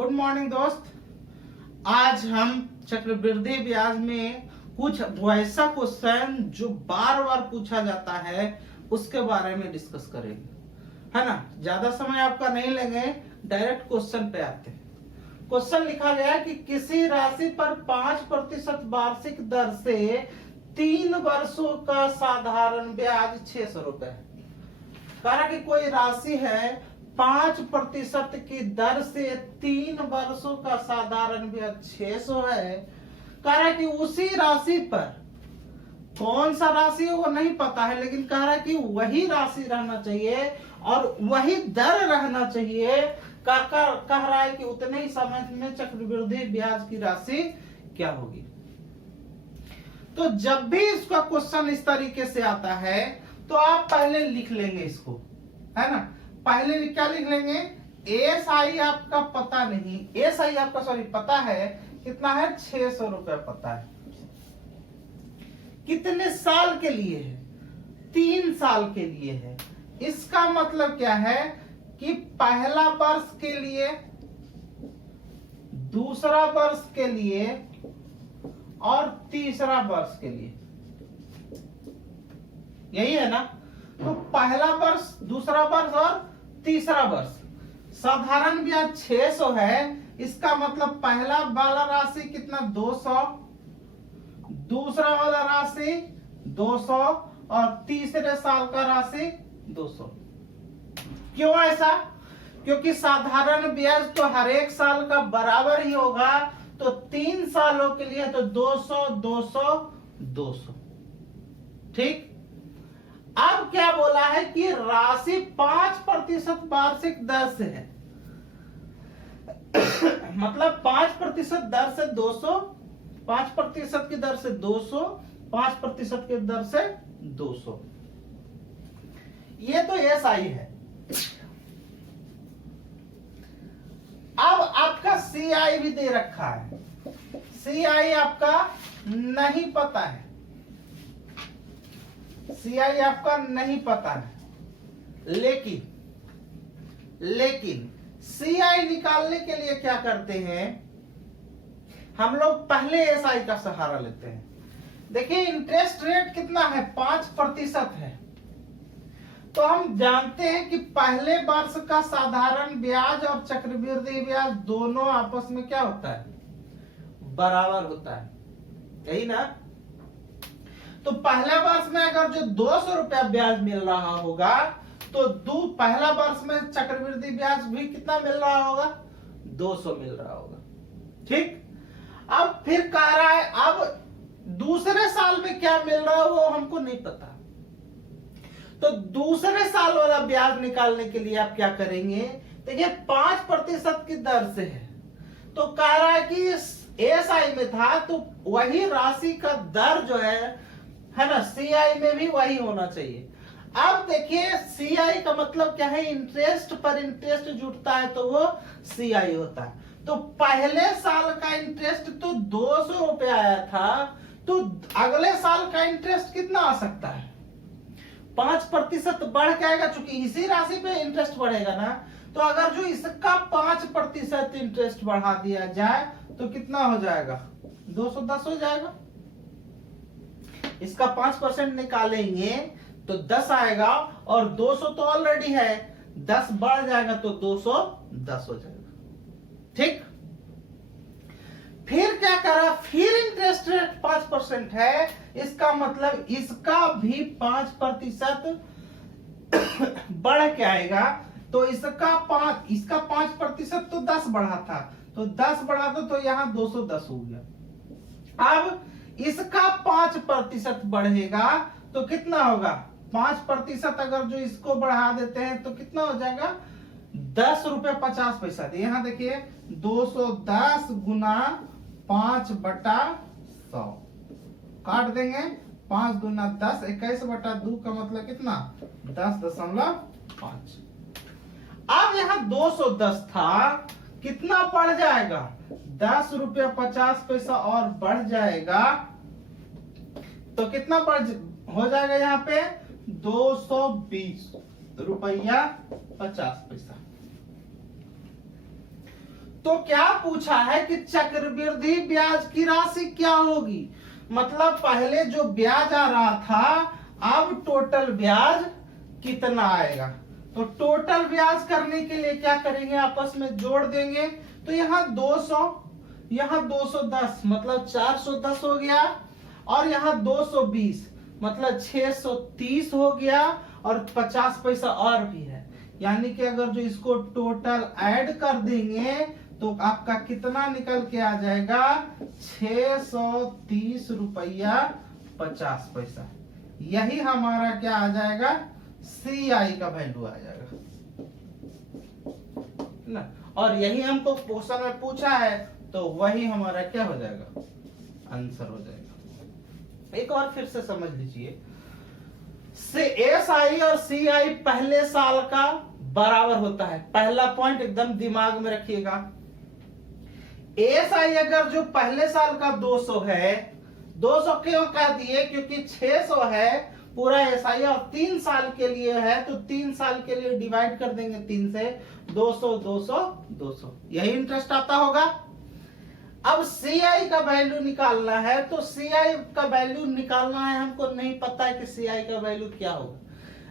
Good morning दोस्त। आज हम चक्रवृद्धि ब्याज में कुछ वैसा क्वेश्चन जो बार बार पूछा जाता है उसके बारे में डिस्कस करेंगे, है ना। ज्यादा समय आपका नहीं लेंगे, डायरेक्ट क्वेश्चन पे आते हैं। क्वेश्चन लिखा गया है कि किसी राशि पर 5% वार्षिक दर से 3 वर्षों का साधारण ब्याज 600 रुपए है। कहा कि कोई राशि है 5% की दर से 3 वर्षों का साधारण ब्याज 600 है। कह रहा है कि उसी राशि पर कौन सा राशि है वो नहीं पता है, लेकिन कह रहा है कि वही राशि रहना चाहिए और वही दर रहना चाहिए। कह रहा है कि उतने ही समय में चक्रवृद्धि ब्याज की राशि क्या होगी। तो जब भी इसका क्वेश्चन इस तरीके से आता है तो आप पहले लिख लेंगे इसको, है ना। पहले क्या लिख लेंगे, एसआई आपका पता नहीं, एसआई आपका पता है कितना है, 600 रुपए पता है। कितने साल के लिए है, 3 साल के लिए है। इसका मतलब क्या है कि पहला वर्ष के लिए, दूसरा वर्ष के लिए और तीसरा वर्ष के लिए, यही है ना। तो पहला वर्ष, दूसरा वर्ष और तीसरा वर्ष साधारण ब्याज 600 है। इसका मतलब पहला वाला राशि कितना, 200, दूसरा वाला राशि 200 और तीसरे साल का राशि 200। क्यों ऐसा? क्योंकि साधारण ब्याज तो हर एक साल का बराबर ही होगा, तो 3 सालों के लिए तो 200 200 200। ठीक। अब क्या बोला है कि राशि 5% वार्षिक दर से है। मतलब 5% दर से 200, 5% की दर से 200, 5% की दर से 200। ये तो एसआई है। अब आपका सीआई भी दे रखा है, सीआई आपका नहीं पता है, सीआई आपका नहीं पता है। लेकिन सीआई निकालने के लिए क्या करते हैं हम लोग, पहले एसआई का सहारा लेते हैं। देखिए इंटरेस्ट रेट कितना है, 5% है। तो हम जानते हैं कि पहले वर्ष का साधारण ब्याज और चक्रवृद्धि ब्याज दोनों आपस में क्या होता है, बराबर होता है, यही ना। तो पहले वर्ष में अगर जो 200 रुपया ब्याज मिल रहा होगा तो पहला वर्ष में चक्रवृद्धि ब्याज भी कितना मिल रहा होगा, 200 मिल रहा होगा। ठीक। अब फिर कह रहा है अब दूसरे साल में क्या मिल रहा है वो हमको नहीं पता। तो दूसरे साल वाला ब्याज निकालने के लिए आप क्या करेंगे, देखिए 5% की दर से है। तो कह रहा है कि एसआई में था तो वही राशि का दर जो है ना, सीआई में भी वही होना चाहिए। अब देखिए सीआई का मतलब क्या है, इंटरेस्ट पर इंटरेस्ट जुटता है तो वो सीआई होता है। तो पहले साल का इंटरेस्ट तो 200 रुपए आया था, तो अगले साल का इंटरेस्ट कितना आ सकता है, 5% बढ़ के आएगा, चूंकि इसी राशि पे इंटरेस्ट बढ़ेगा ना। तो अगर जो इसका 5% इंटरेस्ट बढ़ा दिया जाए तो कितना हो जाएगा, 210 हो जाएगा। इसका 5% निकालेंगे तो 10 आएगा और 200 तो ऑलरेडी है, 10 बढ़ जाएगा तो 210 हो जाएगा। ठीक। फिर क्या करा, फिर इंटरेस्ट रेट 5% है, इसका मतलब इसका भी 5% बढ़ के आएगा। तो इसका 5% तो 10 बढ़ा था, तो 10 बढ़ा तो यहाँ 210 हो गया। अब इसका 5% बढ़ेगा तो कितना होगा, 5% अगर जो इसको बढ़ा देते हैं तो कितना हो जाएगा, 10 रुपए 50 पैसा। यहाँ देखिए 210 गुना 5/100 काट देंगे, 5 गुना 10, 21/2 का मतलब कितना, 10.5। अब यहाँ 210 था, कितना बढ़ जाएगा, 10 रुपया 50 पैसा और बढ़ जाएगा तो कितना हो जाएगा यहाँ पे, 220 रुपया 50 पैसा। तो क्या पूछा है कि चक्रवृद्धि ब्याज की राशि क्या होगी, मतलब पहले जो ब्याज आ रहा था अब टोटल ब्याज कितना आएगा। तो टोटल ब्याज करने के लिए क्या करेंगे, आपस में जोड़ देंगे। तो यहाँ 200, यहाँ 210 मतलब 410 हो गया, और यहाँ 220 मतलब 630 हो गया, और 50 पैसा और भी है। यानी कि अगर जो इसको टोटल ऐड कर देंगे तो आपका कितना निकल के आ जाएगा, 630 रुपया 50 पैसा। यही हमारा क्या आ जाएगा, CI का वैल्यू आ जाएगा ना। और यही हमको क्वेश्चन में पूछा है, तो वही हमारा क्या हो जाएगा, आंसर हो जाएगा। एक और फिर से समझ लीजिए, SI और CI पहले साल का बराबर होता है। पहला पॉइंट एकदम दिमाग में रखिएगा। SI अगर जो पहले साल का 200 है, 200 क्यों कह दिए, क्योंकि 600 है पूरा SI और 3 साल के लिए है, तो 3 साल के लिए डिवाइड कर देंगे 3 से, 200 200 200, यही इंटरेस्ट आता होगा। अब CI का वैल्यू निकालना है, तो CI का वैल्यू निकालना है, हमको नहीं पता है कि CI का वैल्यू क्या होगा,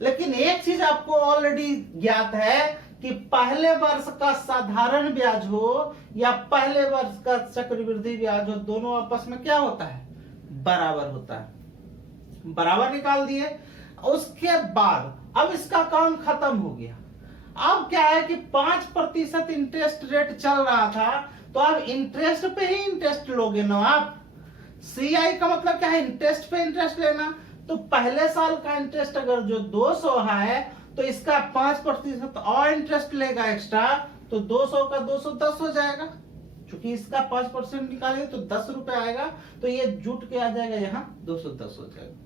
लेकिन एक चीज आपको ऑलरेडी ज्ञात है कि पहले वर्ष का साधारण ब्याज हो या पहले वर्ष का चक्रवृद्धि ब्याज हो, दोनों आपस में क्या होता है, बराबर होता है। बराबर निकाल दिए, उसके बाद अब इसका काम खत्म हो गया। अब क्या है कि 5% इंटरेस्ट रेट चल रहा था, तो अब इंटरेस्ट पे ही इंटरेस्ट लोगे ना आप। CI का मतलब क्या है, इंटरेस्ट पे इंटरेस्ट लेना। तो पहले साल का इंटरेस्ट अगर जो 200 है, तो इसका 5% और इंटरेस्ट लेगा एक्स्ट्रा, तो 200 का 210 हो जाएगा। चूंकि इसका 5% निकालेंगे तो 10 रुपए आएगा, तो ये जुट के आ जाएगा, यहाँ 210 हो जाएगा।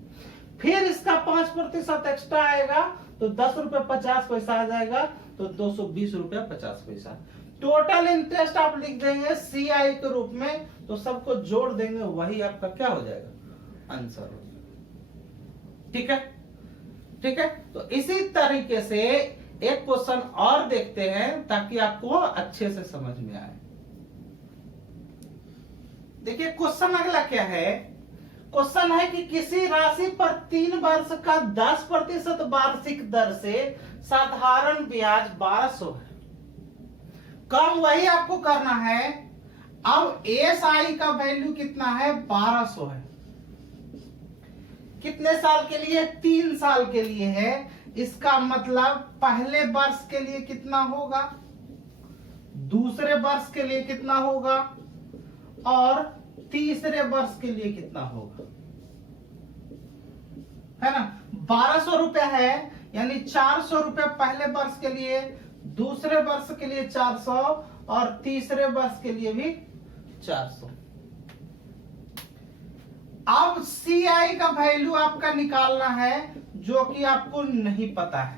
फिर इसका 5% एक्स्ट्रा आएगा, तो 10 रुपए 50 पैसा आ जाएगा, तो 220 रुपए 50 पैसा। टोटल इंटरेस्ट आप लिख देंगे CI के रूप में, तो सबको जोड़ देंगे, वही आपका क्या हो जाएगा, आंसर हो जाएगा। ठीक है, ठीक है। तो इसी तरीके से एक क्वेश्चन और देखते हैं ताकि आपको अच्छे से समझ में आए। देखिए क्वेश्चन अगला क्या है, क्वेश्चन है कि किसी राशि पर 3 वर्ष का 10% वार्षिक दर से साधारण ब्याज 1200 है। कम वही आपको करना है। अब SI का वैल्यू कितना है, 1200 है। कितने साल के लिए, 3 साल के लिए है। इसका मतलब पहले वर्ष के लिए कितना होगा, दूसरे वर्ष के लिए कितना होगा, और तीसरे वर्ष के लिए कितना होगा, है ना। 1200 रुपए है, यानी 400 रुपए पहले वर्ष के लिए, दूसरे वर्ष के लिए 400, और तीसरे वर्ष के लिए भी 400। अब CI का वैल्यू आपका निकालना है, जो कि आपको नहीं पता है।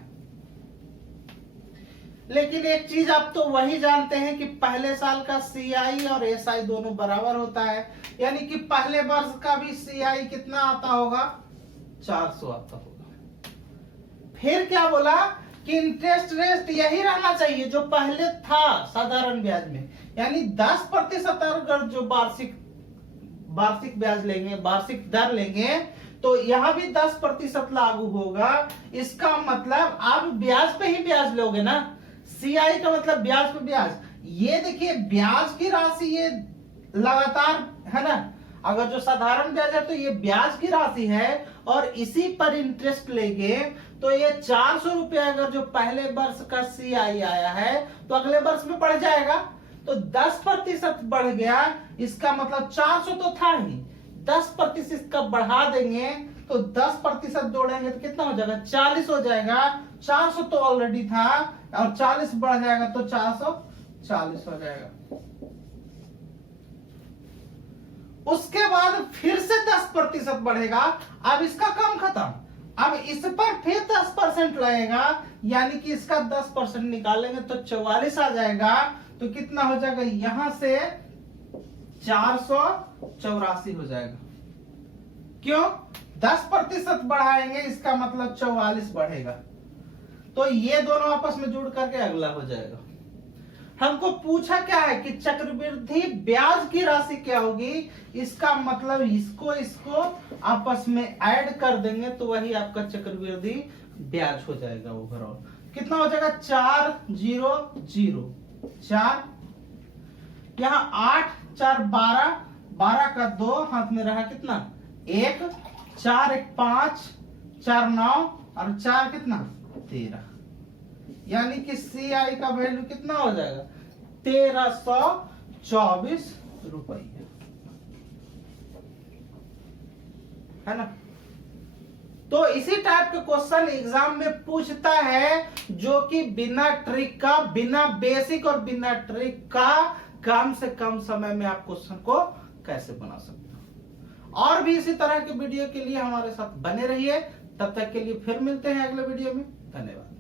लेकिन एक चीज आप तो वही जानते हैं कि पहले साल का CI और SI दोनों बराबर होता है, यानी कि पहले वर्ष का भी CI कितना आता होगा, 400 आता होगा। फिर क्या बोला कि इंटरेस्ट रेट यही रहना चाहिए जो पहले था साधारण ब्याज में, यानी 10% अगर जो वार्षिक ब्याज लेंगे, वार्षिक दर लेंगे, तो यहां भी 10% लागू होगा। इसका मतलब आप ब्याज पे ही ब्याज लोगे ना। CI का मतलब ब्याज पे ब्याज। ये देखिए ब्याज की राशि ये लगातार है ना, अगर जो साधारण ब्याज है तो ये ब्याज की राशि है, और इसी पर इंटरेस्ट लेंगे तो ये 400 रुपए अगर जो पहले वर्ष का CI आया है तो अगले वर्ष में बढ़ जाएगा, तो 10% बढ़ गया। इसका मतलब 400 तो था ही, 10% इसका बढ़ा देंगे, तो 10% जोड़ेंगे तो कितना हो जाएगा, 40 हो जाएगा। 400 तो ऑलरेडी था, और 40 बढ़ जाएगा तो 440 हो जाएगा। उसके बाद फिर से 10% बढ़ेगा। अब इसका काम खत्म, अब इस पर फिर 10% लगेगा, यानी कि इसका 10% निकालेंगे तो 44 आ जाएगा। तो कितना हो जाएगा, यहां से 484 हो जाएगा। क्यों, 10% बढ़ाएंगे, इसका मतलब 44 बढ़ेगा। तो ये दोनों आपस में जुड़ करके अगला हो जाएगा। हमको पूछा क्या है कि चक्रवृद्धि ब्याज की राशि क्या होगी, इसका मतलब इसको इसको आपस में ऐड कर देंगे तो वही आपका चक्रवृद्धि ब्याज हो जाएगा। ओवरऑल कितना हो जाएगा 400 4, यहाँ 8 4 12, 12 का 2 हाथ में रहा कितना 1, 4 1 5, 4 9 और 4 कितना 13, यानी कि CI का वैल्यू कितना हो जाएगा 1324 रुपये, है ना। तो इसी टाइप के क्वेश्चन एग्जाम में पूछता है, जो कि बिना ट्रिक का, बिना बेसिक और बिना ट्रिक का कम से कम समय में आप क्वेश्चन को कैसे बना सकते हो। और भी इसी तरह के वीडियो के लिए हमारे साथ बने रहिए। तब तक के लिए फिर मिलते हैं अगले वीडियो में। धन्यवाद।